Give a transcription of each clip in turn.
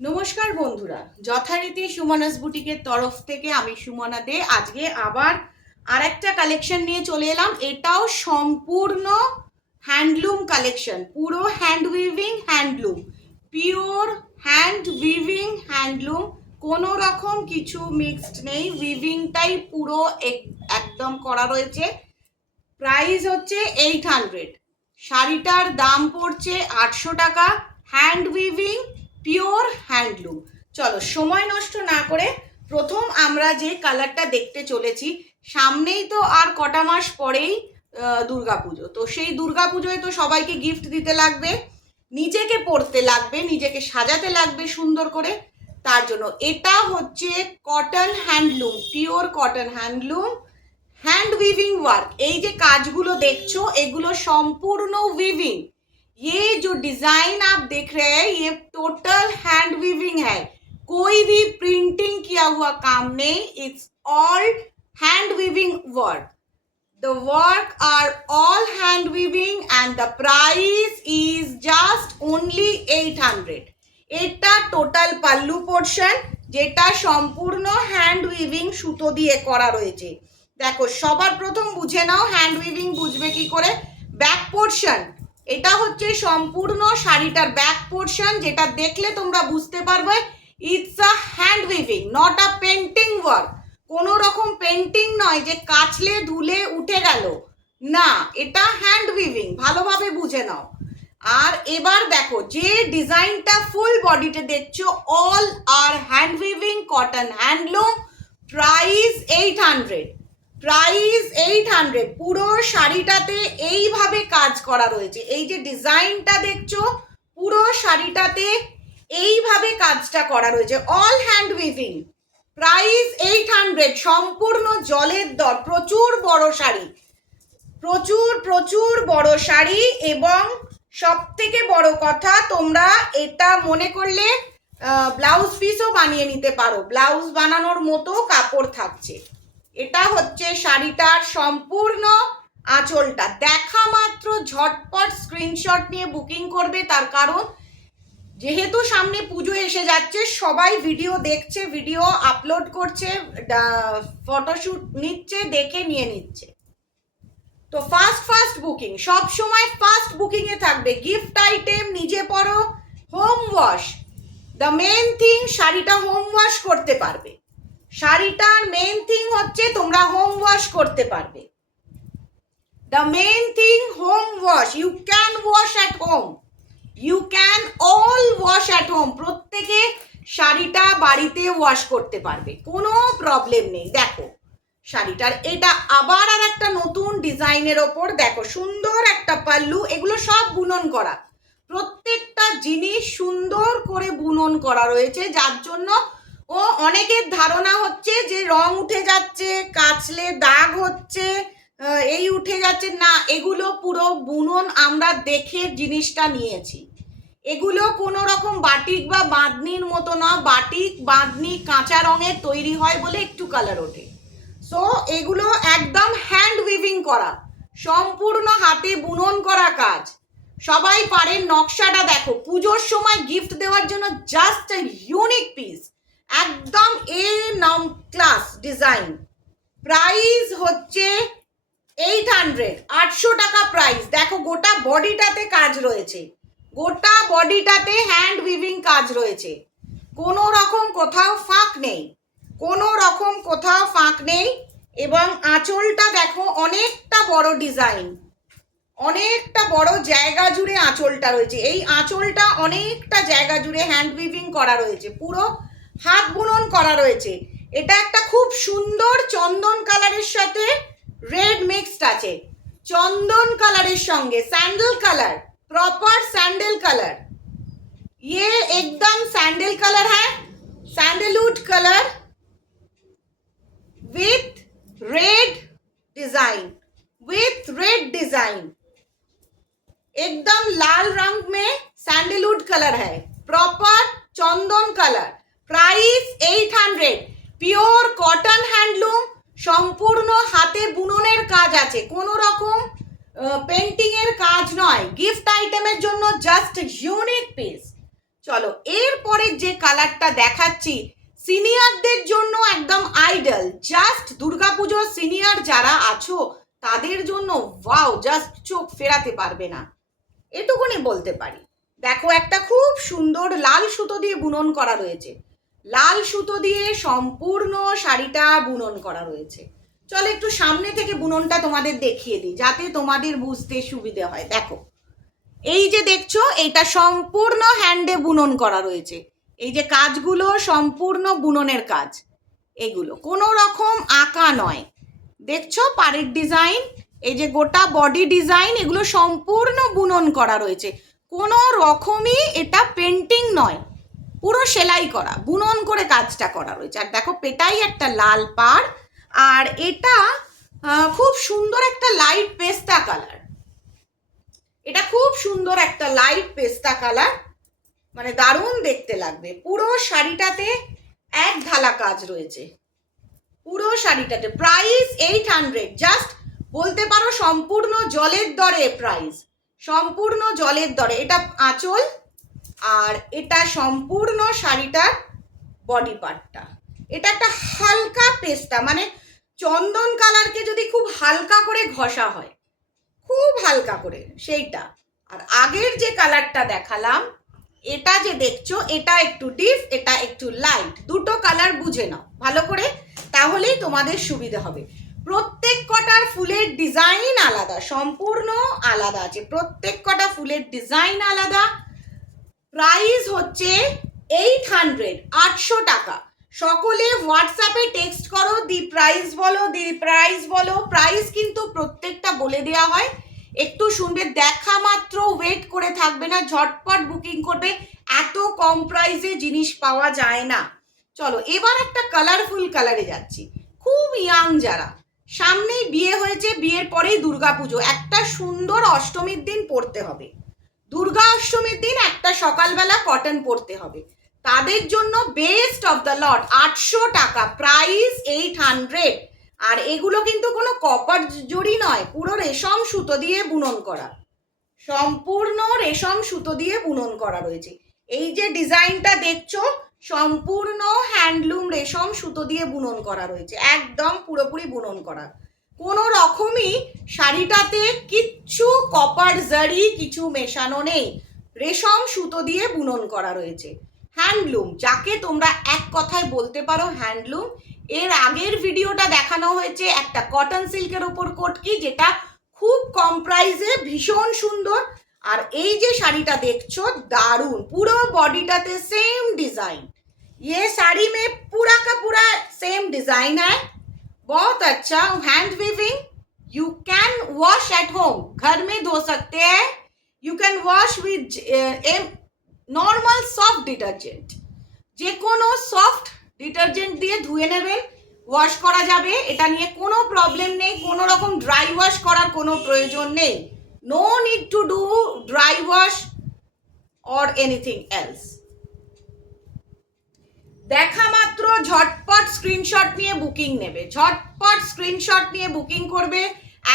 নমস্কার বন্ধুরা, যথারীতি সুমনাস বুটিকের তরফ থেকে আমি সুমনা দে আজকে আবার আর একটা কালেকশন নিয়ে চলে এলাম। এটাও সম্পূর্ণ হ্যান্ডলুম কালেকশন, পুরো hand weaving handloom, pure hand weaving handloom, কোনো রকম কিছু মিক্সড নেই, উইভিংটাই পুরো একদম করা রয়েছে। প্রাইস হচ্ছে 800, শাড়িটার দাম পড়ছে 800 টাকা, হ্যান্ড উইভিং পিওর হ্যান্ডলুম। চলো সময় নষ্ট না করে প্রথম আমরা যে কালারটা দেখতে চলেছি, সামনেই তো আর কটা মাস পরেই দুর্গাপুজো, তো সেই দুর্গাপুজোয় তো সবাইকে গিফট দিতে লাগবে, নিজেকে পরতে লাগবে, নিজেকে সাজাতে লাগবে সুন্দর করে। তার জন্য এটা হচ্ছে cotton handloom, pure cotton handloom, hand weaving work. এই যে কাজগুলো দেখছো এগুলো সম্পূর্ণ वीविंग। ये जो डिजाइन आप देख रहे हैं ये टोटल हैंड वीविंग है, कोई भी प्रिंटिंग किया हुआ काम नहीं, it's all hand weaving work. The work are all hand weaving and the price is just only 800। এটা টোটাল পাল্লু পোর্শন, যেটা সম্পূর্ণ হ্যান্ড উইভিং সুতো দিয়ে করা রয়েছে। দেখো সবার প্রথম বুঝে নাও হ্যান্ড উইভিং বুঝবে কি করে। ব্যাক পোর্শন, এটা হচ্ছে সম্পূর্ণ শাড়িটার ব্যাক পোর্শন, যেটা দেখলে তোমরা বুঝতে পারবে it's a hand weaving, not a painting work. কোনো রকম পেন্টিং নয় যে কাচলে ধুলে উঠে গেল, না, এটা হ্যান্ড উইভিং, ভালোভাবে বুঝে নাও। আর এবার দেখো যে ডিজাইনটা ফুল বডিতে দেখছো all are hand weaving cotton handloom, price 800, price 800। পুরো শাড়িটাতে এইভাবে কাজ করা রয়েছে, এই যে ডিজাইনটা দেখছো পুরো শাড়িটাতে এইভাবে কাজটা করা রয়েছে, অল হ্যান্ড উইভিং। প্রাইস 800, সম্পূর্ণ জলের দর, প্রচুর বড় শাড়ি, প্রচুর প্রচুর বড় শাড়ি। এবং সব থেকে বড় কথা, তোমরা এটা মনে করলে ব্লাউজ পিসও বানিয়ে নিতে পারো, ব্লাউজ বানানোর মতো কাপড় থাকছে। এটা হচ্ছে শাড়িটার সম্পূর্ণ আঁচলটা, দেখা মাত্র ঝটপট স্ক্রিনশট নিয়ে বুকিং করবে, তার কারণ যেহেতু সামনে পুজো এসে যাচ্ছে, সবাই ভিডিও দেখছে, ভিডিও আপলোড করছে, ফটোশুট নিচ্ছে, দেখে নিয়ে নিচ্ছে। তো ফার্স্ট বুকিং, সব সময় ফার্স্ট বুকিং এ থাকবে। গিফট আইটেম নিজে পরো, home wash, the main thing, শাড়িটা হোম ওয়াশ করতে পারবে। শাড়িটার মেন থিং হচ্ছে তোমরা হোম ওয়াশ করতে পারবে। The main thing home wash, you can wash at home, you can all wash at home. প্রত্যেকে শাড়িটা বাড়িতে ওয়াশ করতে পারবে, কোনো প্রবলেম নেই। দেখো শাড়িটার এটা আবার আর একটা নতুন ডিজাইনের ওপর, দেখো সুন্দর একটা পাল্লু, এগুলো সব বুনন করা, প্রত্যেকটা জিনিস সুন্দর করে বুনন করা রয়েছে, যার জন্য অনেকের ধারণা হচ্ছে যে রং উঠে যাচ্ছে, কাচলে দাগ হচ্ছে, এই উঠে যাচ্ছে, না, এগুলো পুরো বুনন আমরা দেখে জিনিসটা নিয়েছি। এগুলো কোনো রকম বাটিক বা বাঁধনির মতো না, বাটিক বাঁধনি কাঁচা রঙের তৈরি হয় বলে একটু কালার ওঠে। সো এগুলো একদম হ্যান্ড উইভিং করা, সম্পূর্ণ হাতে বুনন করা কাজ, সবাই পারেন। নকশাটা দেখো, পুজোর সময় গিফট দেওয়ার জন্য জাস্ট এ ইউনিক পিস, একদম এ নাম ক্লাস ডিজাইন। প্রাইস হচ্ছে 800, 800 টাকা প্রাইস। দেখো গোটা বডিটাতে কাজ রয়েছে, গোটা বডিটাতে হ্যান্ড উইভিং কাজ রয়েছে, কোনো রকম কোথাও ফাঁক নেই, কোনো রকম কোথাও ফাঁক নেই। এবং আঁচলটা দেখো অনেকটা বড় ডিজাইন, অনেকটা বড় জায়গা জুড়ে আঁচলটা রয়েছে, এই আঁচলটা অনেকটা জায়গা জুড়ে হ্যান্ড উইভিং করা রয়েছে, পুরো হাত বুনন করা রয়েছে। এটা একটা খুব সুন্দর চন্দন কালারের সাথে রেড মিক্সড আছে, চন্দন কালারের সঙ্গে sandal colour, proper sandal colour, ये एकदम सैंडल कलर है, sandalwood colour with red design, with red design, एकदम लाल रंग में सैंडलवुड कलर है, प्रॉपर चंदन colour. Price 800, pure cotton handloom, সম্পূর্ণ হাতে বুননের কাজ আছে, কোনো রকম পেন্টিং এর কাজ নয়, গিফট আইটেমের জন্য জাস্ট ইউনিক পিস। চলো এরপরের যে কালারটা দেখাচ্ছি সিনিয়রদের জন্য একদম আইডল, জাস্ট দুর্গাপুজোর সিনিয়র যারা আছো তাদের জন্য ওয়াও, জাস্ট চোখ ফেরাতে পারবে না, এটুকুনি বলতে পারি। দেখো একটা খুব সুন্দর লাল সুতো দিয়ে বুনন করা রয়েছে, লাল সুতো দিয়ে সম্পূর্ণ শাড়িটা বুনন করা রয়েছে। চলো একটু সামনে থেকে বুননটা তোমাদের দেখিয়ে দিই যাতে তোমাদের বুঝতে সুবিধে হয়। দেখো এই যে দেখছো এটা সম্পূর্ণ হ্যান্ডে বুনন করা রয়েছে, এই যে কাজগুলো সম্পূর্ণ বুননের কাজ, এগুলো কোনো রকম আঁকা নয়। দেখছো পাড়ের ডিজাইন, এই যে গোটা বডি ডিজাইন, এগুলো সম্পূর্ণ বুনন করা রয়েছে, কোনো রকমই এটা পেন্টিং নয়, পুরো সেলাই করা বুনন করে কাজটা করা রয়েছে। আর দেখো পেটাই একটা লাল পাড়, আর এটা খুব সুন্দর একটা লাইট পেস্তা কালার, এটা খুব সুন্দর একটা লাইট পেস্তা কালার, মানে দারুণ দেখতে লাগবে। পুরো শাড়িটাতে এক ঢালা কাজ রয়েছে, পুরো শাড়িটাতে। প্রাইস 800, জাস্ট বলতে পারো সম্পূর্ণ জলের দরে প্রাইস, সম্পূর্ণ জলের দরে। এটা আঁচল আর এটা সম্পূর্ণ শাড়িটার বডি পার্টটা। এটা একটা হালকা পেস্তা, মানে চন্দন কালারকে যদি খুব হালকা করে ঘষা হয়, খুব হালকা করে সেইটা। আর আগের যে কালারটা দেখালাম এটা যে দেখছো এটা একটু ডিপ, এটা একটু লাইট, দুটো কালার বুঝে নাও ভালো করে, তাহলেই তোমাদের সুবিধা হবে। প্রত্যেক কটার ফুলের ডিজাইন আলাদা, সম্পূর্ণ আলাদা আছে, প্রত্যেক কটা ফুলের ডিজাইন আলাদা। প্রাইস হচ্ছে 800, 800 টাকা। সকলে হোয়াটসঅ্যাপে টেক্সট করো, দি প্রাইস বলো, দি প্রাইস বলো। প্রাইস কিন্তু প্রত্যেকটা বলে দেওয়া হয়, একটু শুনবে, দেখা মাত্র ওয়েট করে থাকবে না, ঝটপট বুকিং করবে, এত কম প্রাইসে জিনিস পাওয়া যায় না। চলো এবার একটা কালারফুল কালারে যাচ্ছি, খুব ইয়াং যারা, সামনেই বিয়ে হয়েছে, বিয়ের পরেই দুর্গাপুজো, একটা সুন্দর অষ্টমীর দিন পরতে হবে, দুর্গা অষ্টমীর দিন একটা সকালবেলা কটন পরতে হবে, তাদের জন্য বেস্ট অফ দ্য লট। 800 টাকা প্রাইস, 800। আর এগুলো কিন্তু কোনো কপার জড়ি নয়, পুরো রেশম সুতো দিয়ে বুনন করা, সম্পূর্ণ রেশম সুতো দিয়ে বুনন করা রয়েছে। এই যে ডিজাইনটা দেখছো সম্পূর্ণ হ্যান্ডলুম রেশম সুতো দিয়ে বুনন করা রয়েছে, একদম পুরোপুরি বুনন করা, কোনো রকমই শাড়িটাতে কিচ্ছু কপার জারি কিছু মেশানো নেই, রেশম সুতো দিয়ে বুনন করা রয়েছে। হ্যান্ডলুম যাকে তোমরা এক কথায় বলতে পারো হ্যান্ডলুম। এর আগের ভিডিওটা দেখানো হয়েছে একটা কটন সিল্কের ওপর কোটকি, যেটা খুব কম প্রাইসে ভীষণ সুন্দর। আর এই যে শাড়িটা দেখছো দারুণ, পুরো বডিটাতে सेम डिजाइन, ये साड़ी में पूरा का पूरा सेम डिजाइन है, बहुत अच्छा। Hand weaving, you can wash at home, घर में धो सकते हैं, you can wash with normal soft detergent, যে কোনো সফট ডিটারজেন্ট দিয়ে ধুয়ে নেবেন, ওয়াশ করা যাবে, এটা নিয়ে কোনো প্রবলেম নেই, কোনো রকম ড্রাই ওয়াশ করার কোনো প্রয়োজন নেই, no need to do dry wash or anything else. দেখা মাত্র ঝটপট স্ক্রিনশট নিয়ে বুকিং নেবে, ঝটপট স্ক্রিনশট নিয়ে বুকিং করবে,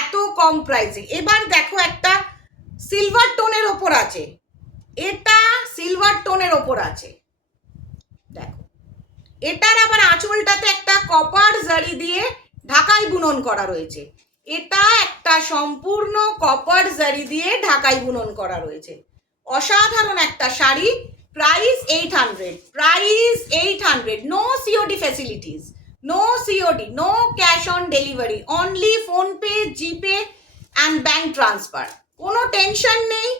এত কম প্রাইসে। এবার দেখো একটা সিলভার টোনের ওপর আছে, এটা সিলভার টোনের ওপর আছে, দেখো এটার আবার আঁচলটাতে একটা কপার জারি দিয়ে ঢাকাই বুনন করা রয়েছে, এটা একটা সম্পূর্ণ কপার জারি দিয়ে ঢাকাই বুনন করা রয়েছে, অসাধারণ একটা শাড়ি। Price 800, price 800, no COD facilities, no COD, no cash on delivery, only PhonePe, GPay and bank transfer, কোনো টেনশন নেই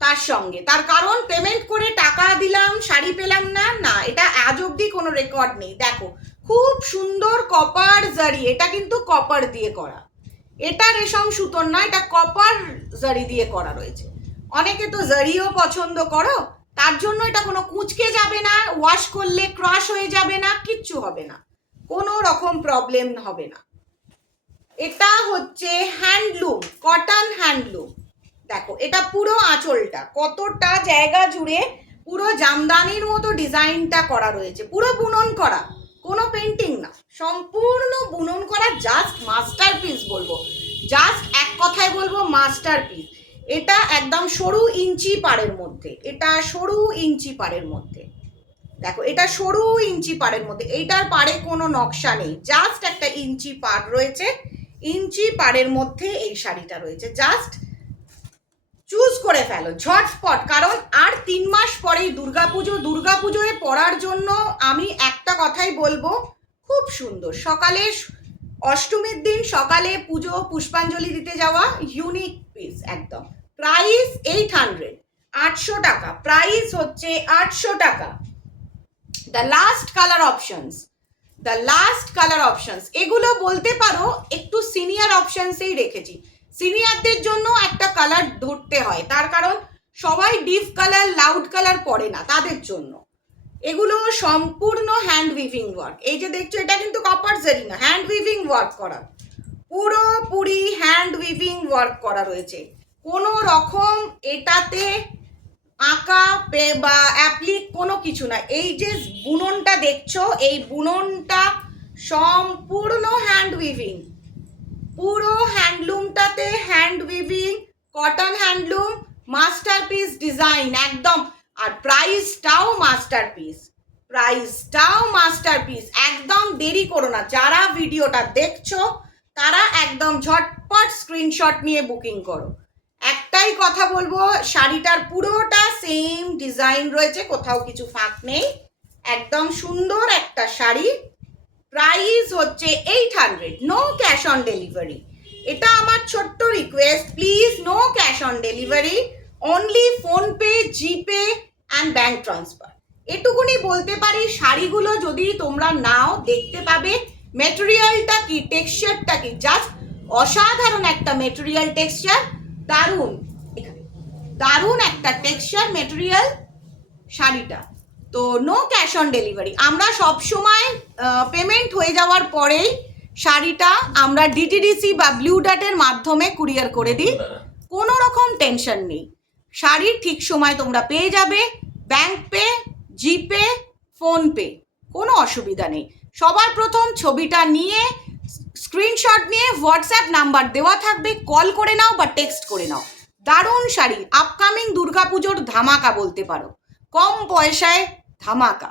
তার সঙ্গে। তার কারণ পেমেন্ট করে টাকা দিলাম শাড়ি পেলাম না, না, এটা আজ অব্দি কোনো রেকর্ড নেই। দেখো খুব সুন্দর কপার জারি, এটা কিন্তু কপার দিয়ে করা, এটা রেশম সুতোর নয়, এটা কপার জারি দিয়ে করা রয়েছে। অনেকে তো জারিও পছন্দ করো, তার জন্য এটা কোনো কুঁচকে যাবে না, ওয়াশ করলে ক্রাশ হয়ে যাবে না, কিচ্ছু হবে না, কোনো রকম প্রবলেম হবে না। এটা হচ্ছে হ্যান্ডলুম, কটন হ্যান্ডলুম। দেখো এটা পুরো আঁচলটা কতটা জায়গা জুড়ে পুরো জামদানির মতো ডিজাইনটা করা রয়েছে, পুরো বুনন করা, কোনো পেন্টিং না, সম্পূর্ণ বুনন করা, জাস্ট মাস্টারপিস বলবো, জাস্ট এক কথায় বলবো মাস্টারপিস। এটা একদম সরু ইঞ্চি পাড়ের মধ্যে, এটা সরু ইঞ্চি পাড়ের মধ্যে, দেখো এটা সরু ইঞ্চি পাড়ের মধ্যে, এইটার পাড়ে কোনো নকশা নেই, জাস্ট একটা ইঞ্চি পাড় রয়েছে, ইঞ্চি পাড়ের মধ্যে এই শাড়িটা রয়েছে। জাস্ট চুজ করে ফেলো ঝটপট, কারণ আর 3 মাস পরেই দুর্গাপুজো। দুর্গাপুজোয় পরার জন্য আমি একটা কথাই বলবো, খুব সুন্দর। সকালে অষ্টমীর দিন সকালে পুজো পুষ্পাঞ্জলি দিতে যাওয়া, ইউনিক পিস একদম। প্রাইস 800, 800 টাকা, প্রাইস হচ্ছে 800 টাকা। The last colour options, the last colour options, এগুলো বলতে পারো একটু সিনিয়র অপশনসেই রেখেছি। সিনিয়রদের জন্য একটা কালার ধরতে হয়, তার কারণ সবাই ডিপ কালার লাউড কালার পরে না, তাদের জন্য। এগুলো সম্পূর্ণ হ্যান্ড উইভিং ওয়ার্ক। এই যে দেখছো এটা কিন্তু কপার জারি না, হ্যান্ড উইভিং ওয়ার্ক করা, পুরোপুরি হ্যান্ড উইভিং ওয়ার্ক করা রয়েছে। কোনো রকম এটাতে আঁকা বা অ্যাপ্লিক কোনো কিছু না। এই যে বুননটা দেখছো, এই বুননটা সম্পূর্ণ হ্যান্ড উইভিং, পুরো হ্যান্ডলুমটাতে hand weaving, cotton handloom, masterpiece design একদম। আর প্রাইসটাও মাস্টারপিস, প্রাইসটাও মাস্টারপিস। একদম দেরি করো না, যারা ভিডিওটা দেখছো তারা একদম ঝটপট স্ক্রিনশট নিয়ে বুকিং করো। একটাই কথা বলবো, শাড়িটার পুরোটা সেম ডিজাইন রয়েছে, কোথাও কিছু ফাঁক নেই, একদম সুন্দর একটা শাড়ি। প্রাইস হচ্ছে 800, নো ক্যাশ অন ডেলিভারি। এটা আমার ছোট্ট request, please no cash on delivery, only PhonePe, GPay and bank transfer. এটুকুনি বলতে পারি। শাড়িগুলো যদি তোমরা নাও, দেখতে পাবে মেটেরিয়ালটা কি, টেক্সচারটা কি, জাস্ট অসাধারণ একটা মেটেরিয়াল টেক্সচার, দারুণ, এখানে দারুণ একটা টেক্সচার মেটেরিয়াল শাড়িটা। তো নো ক্যাশ অন ডেলিভারি, আমরা সব সময় পেমেন্ট হয়ে যাওয়ার পরেই শাড়িটা আমরা ডিটিডিসি বা ব্লু ডার্টের মাধ্যমে কুরিয়ার করে দিই, কোনো রকম টেনশন নেই। শাড়ি ঠিক সময় তোমরা পেয়ে যাবে, ব্যাংক পে, জিপে, ফোনপে, কোনো অসুবিধা নেই। সবার প্রথম ছবিটা নিয়ে স্ক্রিনশট নিয়ে হোয়াটসঅ্যাপ নাম্বার দেওয়া থাকবে, কল করে নাও বা টেক্সট করে নাও। দারুণ শাড়ি, আপকামিং দুর্গাপুজোর ধামাকা বলতে পারো, কম পয়সায় ধামাকা।